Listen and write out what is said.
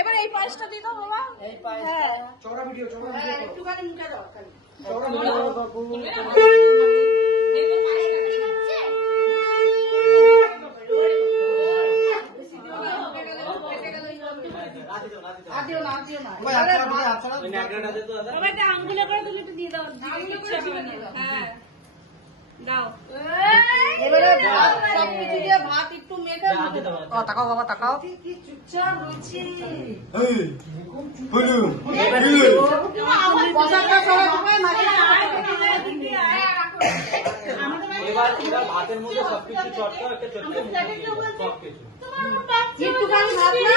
এবার এই পাঁচটা দিয়ে দাও বাবা। এই পাঁচটা চওড়া ভিডিও একটুখানি মুখে দাও খালি চওড়া ভিডিও বাবু। আঙ্গুলে করে তুমি একটু দিয়ে দাও। হ্যাঁ দাও। এবারে সব কিছু দিয়ে ভাত একটু মেখে তাকাও বাবা তাকাও। কি চুপচাপ রয়েছে। এবার ভাতের মধ্যে সবকিছু চটকা একটা চটকে একটুখানি ভাত না